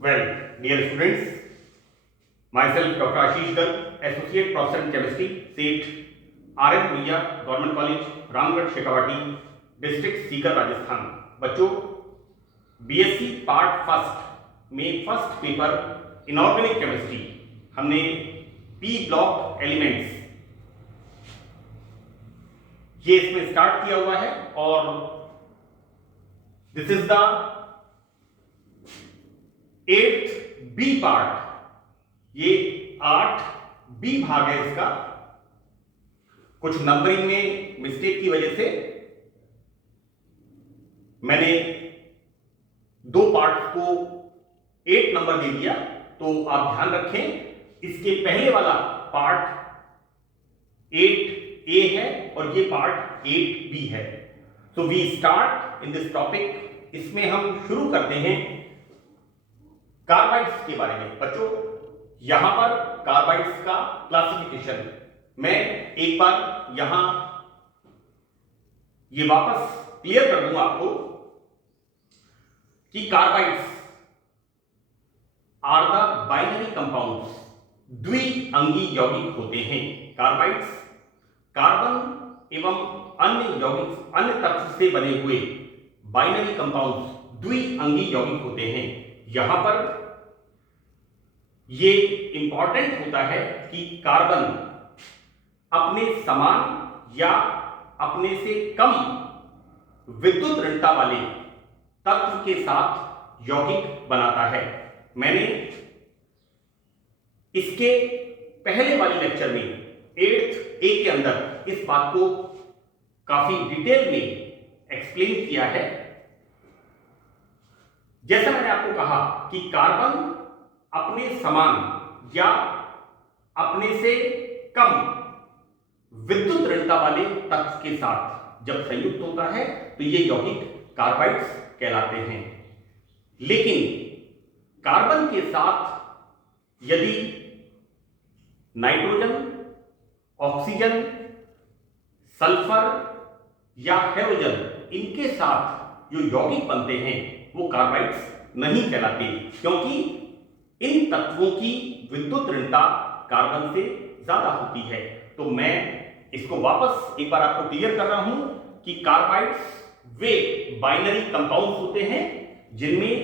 Well, dear students, myself Dr. Ashish Garg, Associate Professor in Chemistry, SET, RM Mia, Government College, Ramgarh Shekhawati, district Sikar, Rajasthan. बच्चों, BSc part first में first paper inorganic chemistry हमने P block elements ये इसमें start किया हुआ है और this is the 8th B part. ये 8 बी भाग है इसका। कुछ नंबरिंग में मिस्टेक की वजह से मैंने 2 पार्ट को 8 नंबर दे दिया, तो आप ध्यान रखें इसके पहले वाला पार्ट 8A है और ये पार्ट 8B है। So we start in this topic. इसमें हम शुरू करते हैं कार्बाइड्स के बारे में। बच्चों, यहां पर कार्बाइड्स का क्लासिफिकेशन मैं एक बार यहां ये वापस क्लियर कर दूंगा आपको कि carbides are the binary compounds, द्विअंगी यौगिक होते हैं। कार्बाइड्स कार्बन एवं अन्य तत्व से बने हुए बाइनरी कंपाउंड्स, द्विअंगी यौगिक होते हैं। यहां पर ये इंपॉर्टेंट होता है कि कार्बन अपने समान या अपने से कम विद्युत ऋणता वाले तत्व के साथ यौगिक बनाता है। मैंने इसके पहले वाले लेक्चर में 8th ए के अंदर इस बात को काफी डिटेल में एक्सप्लेन किया है। जैसा मैंने आपको कहा कि कार्बन अपने समान या अपने से कम विद्युत ऋणता वाले तत्व के साथ जब संयुक्त होता है तो ये यौगिक कार्बाइड्स कहलाते हैं। लेकिन कार्बन के साथ यदि नाइट्रोजन, ऑक्सीजन, सल्फर या हेलोजन, इनके साथ जो यौगिक बनते हैं वो कार्बाइड्स नहीं कहलाते, क्योंकि इन तत्वों की विद्युत ऋणता कार्बन से ज्यादा होती है। तो मैं इसको वापस एक बार आपको क्लियर कर रहा हूं कि कार्बाइड्स वे बाइनरी कंपाउंड्स होते हैं जिनमें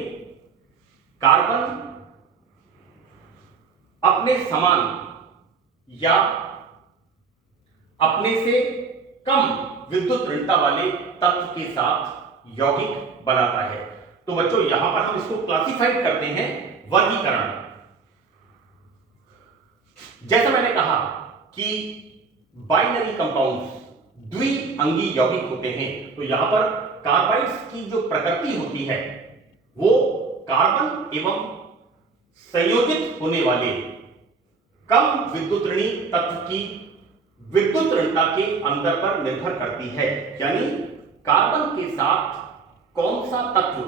कार्बन अपने समान या अपने से कम विद्युत ऋणता वाले तत्व के साथ यौगिक बनाता है। तो बच्चों, यहां पर हम इसको क्लासिफाइड करते हैं, वर्गीकरण। जैसा मैंने कहा कि बाइनरी कंपाउंड्स द्विअंगी यौगिक होते हैं, तो यहां पर कार्बाइड्स की जो प्रकृति होती है वो कार्बन एवं संयोजित होने वाले कम विद्युत ऋणी तत्व की विद्युत ऋणता के अंतर पर निर्भर करती है। यानी कार्बन के साथ कौन सा तत्व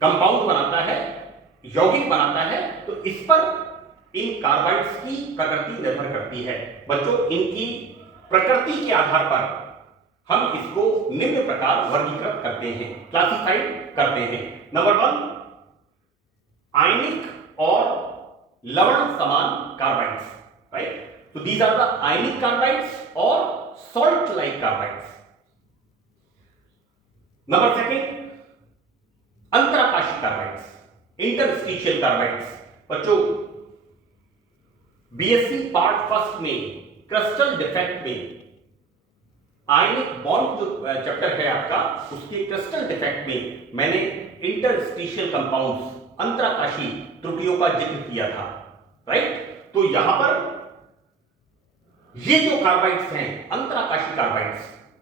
कंपाउंड बनाता है, यौगिक बनाता है, तो इस पर इन कार्बाइड्स की प्रकृति निर्भर करती है। बच्चों, इनकी प्रकृति के आधार पर हम इसको निम्न प्रकार वर्गीकृत करते हैं, क्लासिफाइड करते हैं। नंबर 1, आयनिक और लवण समान कार्बाइड्स, राइट? तो दीज आर द आयनिक कार्बाइड्स और सॉल्ट लाइक कार्बाइड्स। नंबर 2, अंतराकाशी कार्बाइड्स, इंटरस्टिशियल कार्बाइड्स। बच्चों, बीएससी पार्ट फर्स्ट में क्रिस्टल डिफेक्ट में आयनिक बॉन्ड जो चैप्टर है आपका, उसके क्रिस्टल डिफेक्ट में मैंने इंटरस्टिशियल कंपाउंड्स, अंतराकाशी त्रुटियों का जिक्र किया था, राइट? तो यहां पर ये जो कार्बाइड्स हैं अंतराकाशी कार्बाइड्स,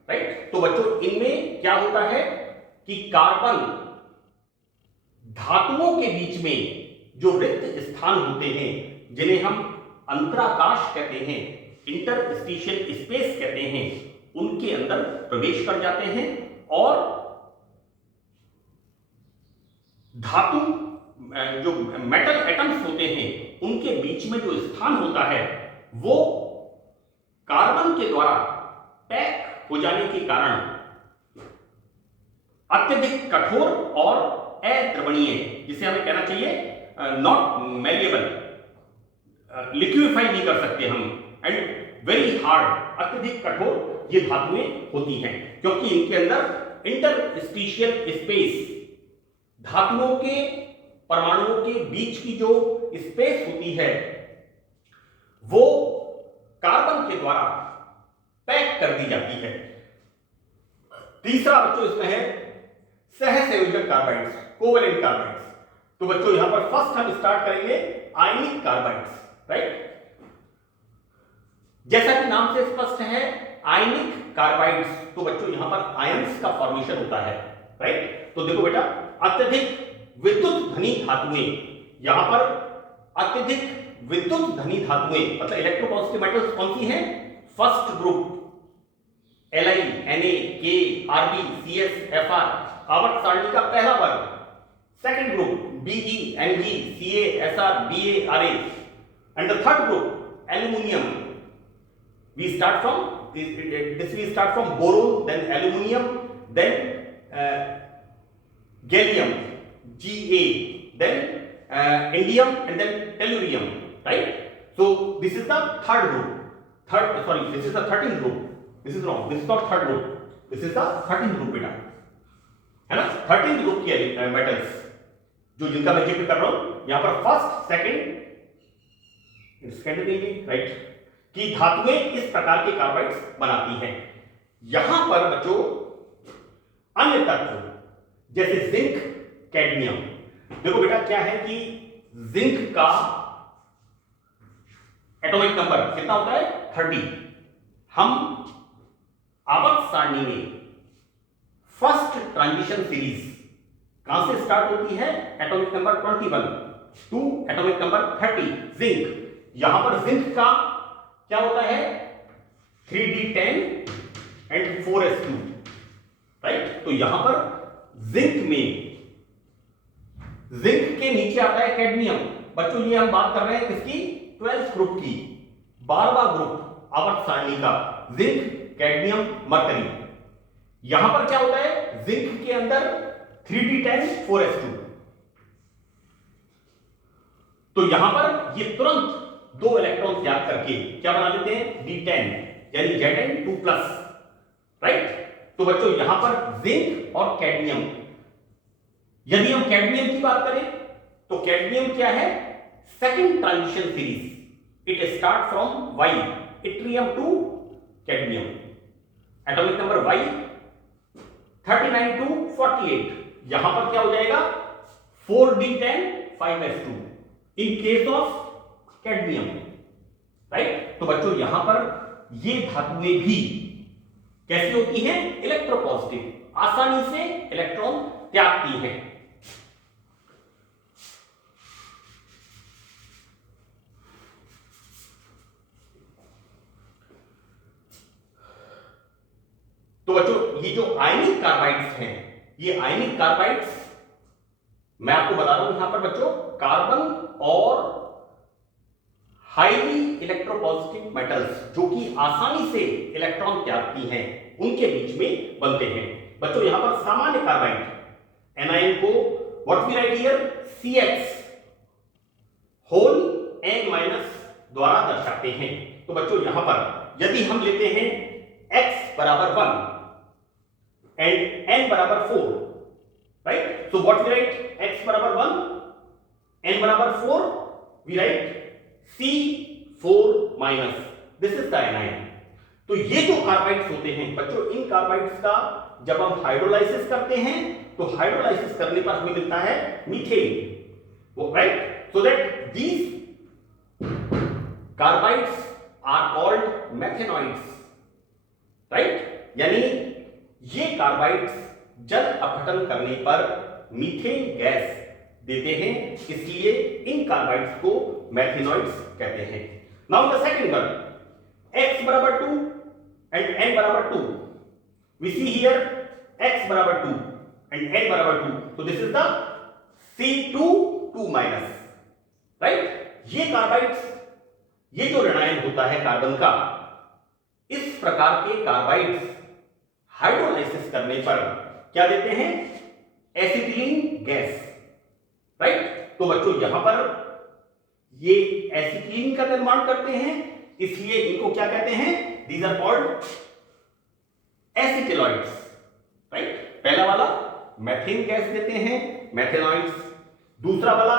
राइट? तो बच्चों, इनमें क्या होता है कि कार्बन धातुओं के बीच में जो रिक्त स्थान होते हैं जिन्हें हम अंतराकाश कहते हैं, इंटरस्टिशियल स्पेस कहते हैं, उनके अंदर प्रवेश कर जाते हैं और धातु जो मेटल एटम्स होते हैं उनके बीच में जो स्थान होता है वो कार्बन के द्वारा पैक हो जाने के कारण अत्यधिक कठोर और अद्रवणीय, जिसे हमें कहना चाहिए नॉट मेलिएबल, लिक्विफाई नहीं कर सकते हम, एंड वेरी हार्ड, अत्यधिक कठोर ये धातुएं होती हैं, क्योंकि इनके अंदर इंटरस्टिशियल स्पेस, धातुओं के परमाणुओं के बीच की जो स्पेस होती है वो कार्बन के द्वारा पैक कर दी जाती है। तीसरा बच्चों इसमें है सहसंयोजक कार्बाइड्स, कोवेलेंट कार्बाइड्स। तो बच्चों यहां पर फर्स्ट हम स्टार्ट करेंगे आयनिक कार्बाइड्स, राइट। जैसा कि नाम से स्पष्ट है आयनिक कार्बाइड्स, तो बच्चों यहां पर आयंस का फॉर्मेशन होता है, राइट। तो देखो बेटा, अत्यधिक विद्युत धनी धातुएं, यहां पर अत्यधिक विद्युत धनी धातुएं मतलब इलेक्ट्रोपॉजिटिव मेटल्स कौन सी हैं? First group Li, Na, K, Rb, Cs, Fr, आवर्त सारणी का पहला वर्ग। Second group Be, Mg, Ca, Sr, Ba, Ra, and the third group aluminium. We start from boron, then aluminium, then gallium, Ga, then indium, and then tellurium, right? So this is the third group. This is the 13th group. This is wrong. This is not third group. This is the 13th group बेटा, है ना। 13th group की metals जो जिनका मैं जिक्र कर रहा हूं यहां पर फर्स्ट सेकंड देंगे, राइट, कि धातुएं इस प्रकार के कार्बाइड्स बनाती हैं। यहां पर बच्चों अन्य तत्व जैसे जिंक, कैडमियम, देखो बेटा क्या है कि जिंक का एटॉमिक नंबर कितना होता है? 30। हम आवर्त सारणी में फर्स्ट ट्रांजिशन सीरीज कहां से स्टार्ट होती है? Atomic number 21 to atomic number 30 zinc. यहां पर जिंक का क्या होता है? 3d10 and 4s2, right. तो यहां पर जिंक के नीचे आता है कैडमियम। बच्चों ये हम बात कर रहे हैं किसकी? 12th ग्रुप की, 12वां ग्रुप आवर्त सारणी का, जिंक, कैडमियम, मरकरी। यहां पर क्या होता है? जिंक के अंदर 3d10 4s2। तो यहां पर ये तुरंत 2 इलेक्ट्रॉन त्याग करके क्या बना लेते हैं? d10 यानी Zn2+, राइट। तो बच्चों यहां पर जिंक और कैडमियम, यदि हम कैडमियम की बात करें तो कैडमियम क्या है? Second transition series, it start from Y, yttrium to cadmium, atomic number Y 39 to 48। यहां पर क्या हो जाएगा? 4d10 5s2 in case of cadmium, right. तो बच्चों यहां पर ये धातुएं भी कैसी होती हैं? इलेक्ट्रोपॉजिटिव, आसानी से इलेक्ट्रॉन त्यागती हैं। तो बच्चों ये जो आयनिक कार्बाइड्स हैं, ये आयनिक कार्बाइड्स मैं आपको बता रहा हूं यहां पर बच्चों, कार्बन और हाईली इलेक्ट्रोपॉजिटिव मेटल्स जो कि आसानी से इलेक्ट्रॉन त्यागती हैं उनके बीच में बनते हैं। बच्चों यहां पर सामान्य कार्बाइड एनायन को what we write here? CX whole N- द्वारा दर्शाते हैं। तो बच्चों यहां पर यदि हम लेते हैं x बराबर 1 एंड n बराबर 4, right. So what we write? x बराबर 1, n बराबर 4, we write C4-, this is the anion. तो ये जो कार्बाइड्स होते हैं बच्चों, इन कार्बाइड्स का जब हम हाइड्रोलाइसिस करते हैं तो हाइड्रोलाइसिस करने पर हमें मिलता है methane, right. So that these carbides are called methanoids, right. यानी ये कार्बाइड्स जल अपघटन करने पर मीथेन गैस देते हैं, इसलिए इन कार्बाइड्स को मैथेनॉइड्स कहते हैं। Now the second one, x बराबर 2 एंड n बराबर 2, वी सी हियर x बराबर 2 एंड n बराबर 2, तो this is the C2-2-, right. ये कार्बाइड्स, ये जो ऋणायन होता है कार्बन का, इस प्रकार के कार्बाइड्स हाइड्रोलाइसिस करने पर क्या देते हैं? Acetylene gas, right. तो बच्चों यहां पर ये एसिटिलीन का निर्माण करते हैं, इसलिए इनको क्या कहते हैं, दीज आर कॉल्ड एसिटिलॉइड्स, राइट। पहला वाला मेथेन गैस देते हैं, मेथेनॉइड्स। दूसरा वाला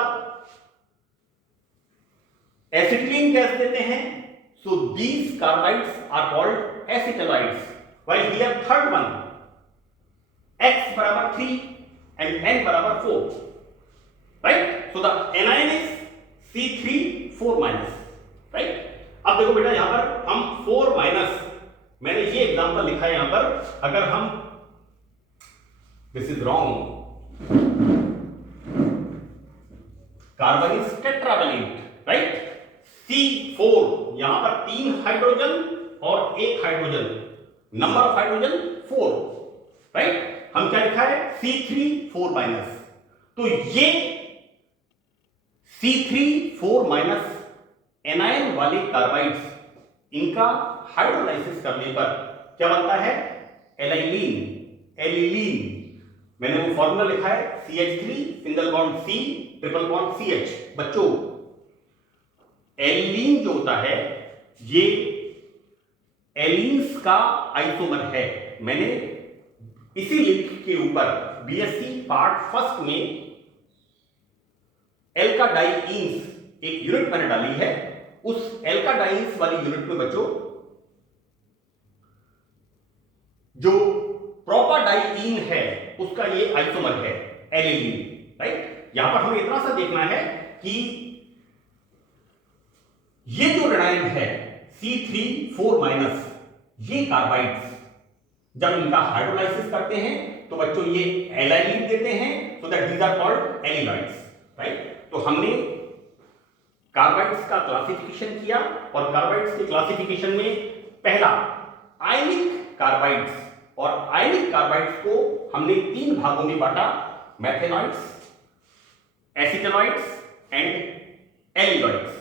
एसिटिलीन गैस देते हैं, so these carbides are called acetyloids. While here third one x बराबर 3 एंड n बराबर 4, right. So the anion is C3 4-, right. अब देखो बेटा यहां पर हम 4-, मैंने ये एग्जांपल लिखा है यहां पर, अगर हम this is wrong, carbon is tetravalent, right. C4 यहां पर 3 हाइड्रोजन और 1 hydrogen, number of hydrogen 4, right. हम क्या लिखा है, C3 4-। तो ये C3 4- एनायन वाले कार्बाइड्स, इनका हाइड्रोलाइसिस करने पर क्या बनता है, एलिलीन। मैंने वो फॉर्मूला लिखा है CH3 single bond C triple bond CH। बच्चों एलिलीन जो होता है ये एलीन्स का आइसोमर है। मैंने इसी लिंक के ऊपर बीएससी पार्ट फर्स्ट में एल्काडाइईन्स एक यूनिट मैंने डाली है, उस एल्काडाइन्स वाली यूनिट में बच्चों जो प्रोपाडाइईन है उसका ये आइसोमर है एलिलीन, राइट। यहां पर हमें इतना सा देखना है कि ये जो एनायन है C3 4-, ये कार्बाइड्स जब इनका हाइड्रोलाइसिस करते हैं तो बच्चों ये एलाइलिन देते हैं, so that these are called allylides, right. तो हमने कार्बाइड्स का क्लासिफिकेशन किया, और कार्बाइड्स के क्लासिफिकेशन में पहला आयनिक कार्बाइड्स, और आयनिक कार्बाइड्स को हमने 3 भागों में बांटा, मैथेनॉइड्स, एसिटेनॉइड्स एंड एलिलॉइड्स,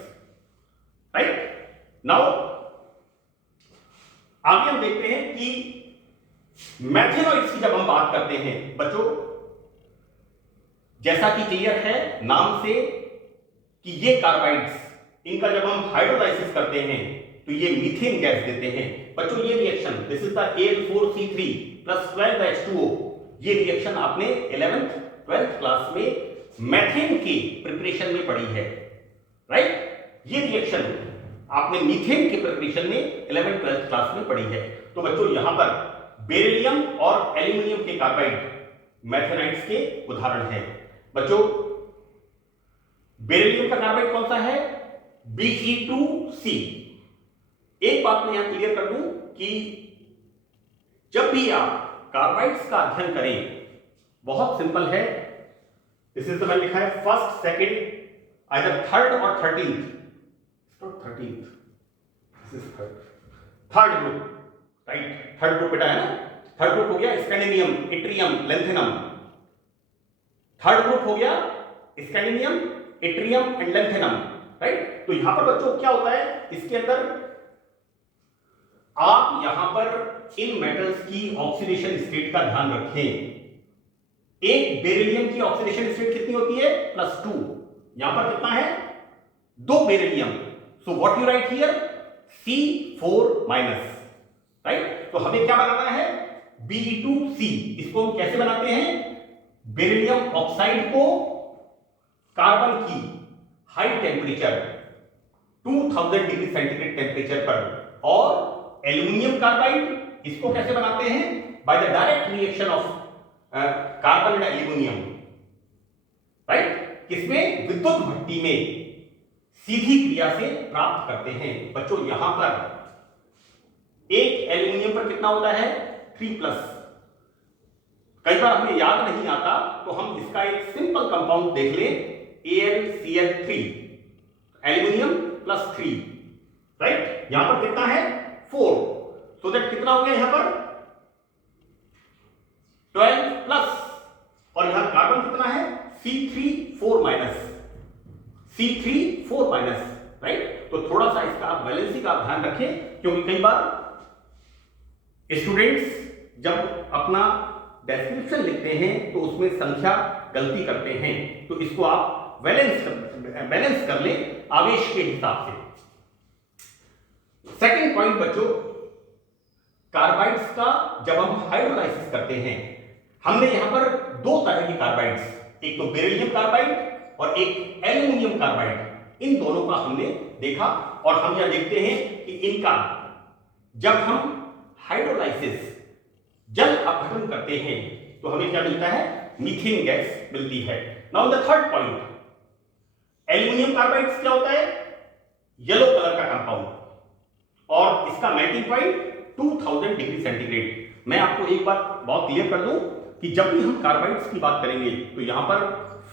राइट। नाउ आगे हम देखते हैं कि मैथेनॉइड्स की जब हम बात करते हैं बच्चों, जैसा कि क्लियर है नाम से कि ये कार्बाइड्स, इनका जब हम हाइड्रोलाइसिस करते हैं तो ये मीथेन गैस देते हैं। बच्चों ये reaction, this is the Al4C3 + 12H2O, ये रिएक्शन आपने 11th 12th क्लास में मैथेन के प्रिपरेशन में पढ़ी है, राइट। ये रिएक्शन आपने मीथेन के प्रिपरेशन में 11th 12th क्लास में पढ़ी है। तो बच्चों यहां पर बेरिलियम और एल्यूमिनियम के कार्बाइड मैथेनाइड्स के उदाहरण हैं। बच्चों बेरिलियम का कार्बाइड कौन सा है, Be2C। एक बात मैं यहां क्लियर कर दूं कि जब भी आप कार्बाइड्स का अध्ययन करें, बहुत सिंपल है, दिस इज मैंने लिखा है फर्स्ट, सेकंड, आइदर थर्ड और 13th, not 13th, this is third group, right. Third group बेटा है ना, थर्ड ग्रुप हो गया स्कैंडिनियम, इट्रियम, लेंथेनम। थर्ड ग्रुप हो गया स्कैंडिनियम, इट्रियम एंड लेंथेनम, राइट। तो यहां पर बच्चों क्या होता है, इसके अंदर आप यहां पर इन मेटल्स की ऑक्सीडेशन स्टेट का ध्यान रखें। एक बेरिलियम की ऑक्सीडेशन स्टेट कितनी होती है, +2। यहां पर कितना है, 2 beryllium, so what you right here, C4-, right. तो हमें क्या बनाना है, Be2C। इसको हम कैसे बनाते हैं, बेरिलियम ऑक्साइड को कार्बन की high temperature 2000 degree centigrade temperature पर, और एल्यूमिनियम कार्बाइड इसको कैसे बनाते हैं, by the direct reaction of carbon and aluminium, right. किसमें, विद्युत भट्टी में सीधी क्रिया से प्राप्त करते हैं। बच्चों यहां पर एक एल्यूमिनियम पर कितना होता है, 3+। कई बार हमें याद नहीं आता तो हम इसका एक सिंपल कंपाउंड देख लें, AlCl3, एल्यूमिनियम +3, राइट। यहां पर कितना है, 4, सो दैट कितना हो गया यहां पर 12+, और यहां कार्बन कितना है, C3 4-, राइट। तो थोड़ा सा इसका आप वैलेंसी का ध्यान रखें, क्योंकि कई बार स्टूडेंट्स जब अपना डिस्क्रिप्शन लिखते हैं तो उसमें संख्या गलती करते हैं, तो इसको आप बैलेंस कर लें आवेश के हिसाब से। सेकंड पॉइंट बच्चों, कार्बाइड्स का जब हम हाइड्रोलाइसिस करते हैं, हमने यहां पर दो तरह की कार्बाइड्स, एक तो बेरिलियम कार्बाइड और एक एल्यूमिनियम कार्बाइड, इन दोनों का हमने देखा। और हम यह देखते हैं कि इनका जब हम हाइड्रोलाइसिस जल अपघटन करते हैं तो हमें क्या मिलता है, मीथेन गैस मिलती है। Now the third point, aluminium carbide क्या होता है, येलो कलर का कंपाउंड, और इसका मेल्टिंग पॉइंट 2000 डिग्री सेंटीग्रेड। मैं आपको एक बात बहुत क्लियर कर दूं कि जब भी हम कार्बाइड्स की बात करेंगे तो यहां पर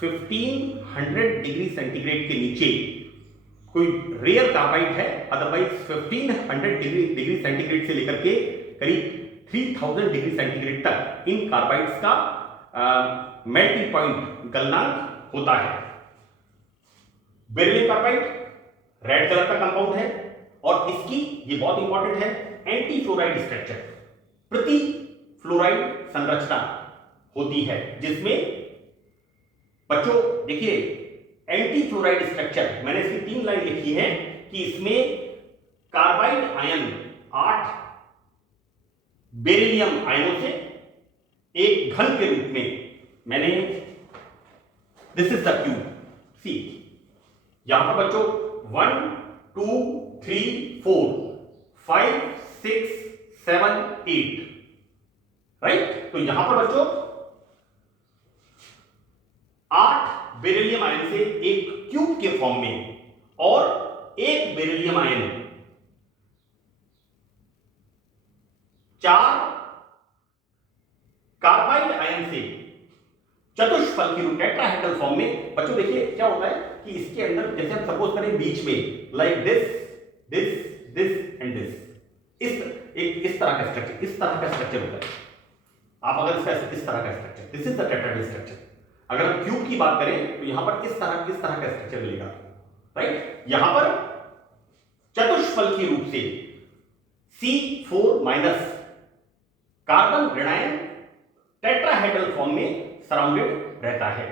1500 डिग्री सेंटीग्रेड के नीचे कोई रेयर कार्बाइड है, अदरवाइज 1500 डिग्री सेंटीग्रेड से लेकर के करीब 3000 डिग्री सेंटीग्रेड तक इन कार्बाइड्स का मेल्टिंग पॉइंट गलनांक होता है। बेरिलियम कार्बाइड रेड कलर का कंपाउंड है और इसकी, ये बहुत इंपॉर्टेंट है, एंटी फ्लोराइड स्ट्रक्चर, प्रति फ्लोराइड संरचना होती है, जिसमें बच्चों देखिए एंटी फ्लोराइड स्ट्रक्चर, मैंने इसकी 3 लाइन लिखी है कि इसमें कार्बाइड आयन 8 बेरिलियम आयनों से एक घन के रूप में, मैंने दिस इज द क्यूब, सी यहां पर बच्चों 1 2 3 4 5 6 7 8, राइट। तो यहां पर बच्चों 8 बेरिलियम आयन से एक क्यूब के फॉर्म में और एक बेरिलियम आयन 4 कार्बाइड आयन से चतुष्फल की रूप, टेट्राहेड्रल फॉर्म में। बच्चों देखिए क्या होता है कि इसके अंदर जैसे हम सपोज करें बीच में like this this this and this, इस तरह का स्ट्रक्चर, इस तरह का स्ट्रक्चर होता है। आप अगर इसका इस तरह का structure, this is the tetrahedral structure. अगर हम क्यूब की बात करें तो यहां पर इस तरह का स्ट्रक्चर मिलेगा, राइट। यहां पर चतुष्फल के रूप से C4 माइनस कार्बन ऋणायन टेट्राहेड्रल फॉर्म में सराउंडेड रहता है।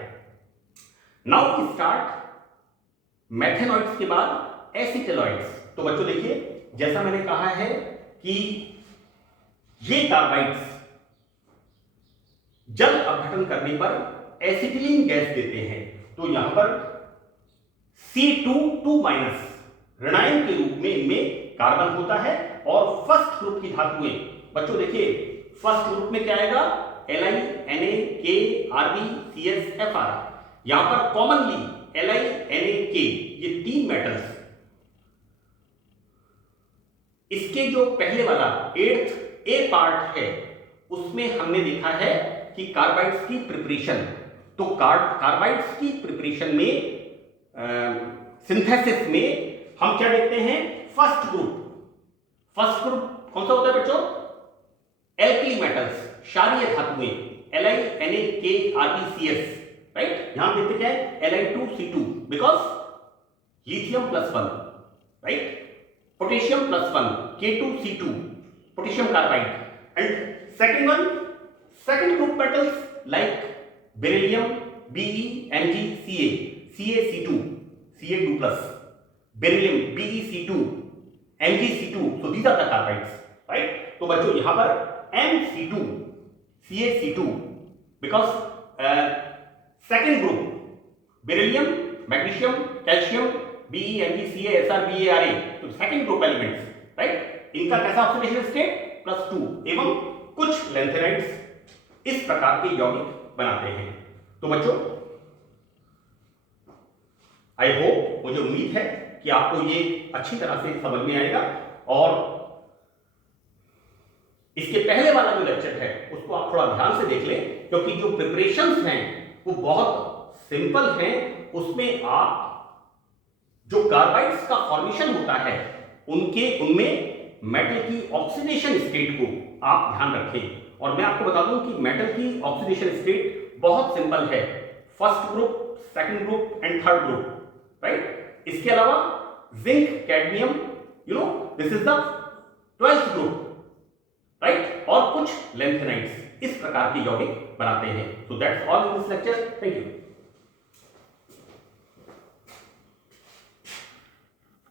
नाउ वी स्टार्ट मेथेनॉइड्स के बाद एसिटेलॉइड्स। तो बच्चों देखिए जैसा मैंने कहा है कि ये कार्बाइड्स जल अपघटन करने पर एसिटिलीन गैस देते हैं। तो यहां पर C2 माइनस ऋणायन के रूप में इनमें कार्बन होता है। और फर्स्ट ग्रुप की धातुएं बच्चों देखिए, फर्स्ट ग्रुप में क्या आएगा, Li Na K Rb CS Fr। यहां पर कॉमनली Li Na K, ये 3 मेटल्स, इसके जो पहले वाला 8th A पार्ट है उसमें हमने देखा है कि कार्बाइड्स की प्रिपरेशन, तो कार्बाइड्स की प्रिपरेशन में सिंथेसिस में हम क्या देखते हैं, फर्स्ट ग्रुप कौन सा होता है बच्चों, एल्कली मेटल्स, क्षारीय धातुएं, Li Na K Rb CS, right. यहां देखते क्या है, Li2C2 because lithium +1, right, potassium +1 K2C2 potassium carbide, and second group metals like beryllium Be Mg Ca CaC2 Ca2+, beryllium BeC2 MgC2, so these are the carbides, right। तो बच्चों यहां पर Mc2 CaC2 because second group beryllium magnesium calcium Be Mg Ca Sr Ba Ra, तो second group elements, right। इनका कैसा oxidation state +2 एवं कुछ lanthanides इस प्रकार के यौगिक बनाते हैं। तो बच्चों आई होप, मुझे उम्मीद है कि आपको ये अच्छी तरह से समझ में आएगा। और इसके पहले वाला जो लेक्चर है उसको आप थोड़ा ध्यान से देख लें, क्योंकि जो प्रिपरेशंस हैं वो बहुत सिंपल हैं। उसमें आप जो कार्बाइड्स का फॉर्मेशन होता है उनमें मेटल की ऑक्सीडेशन स्टेट को आप ध्यान रखें। और मैं आपको बता दूं कि मेटल की ऑक्सीडेशन स्टेट बहुत सिंपल है, first group, second group and third group, right. इसके अलावा zinc cadmium, you know this is the 12th group, right, और कुछ लैंथेनाइड्स। इस प्रकार के यौगिक बनाते हैं। So that's all in this lecture. Thank you.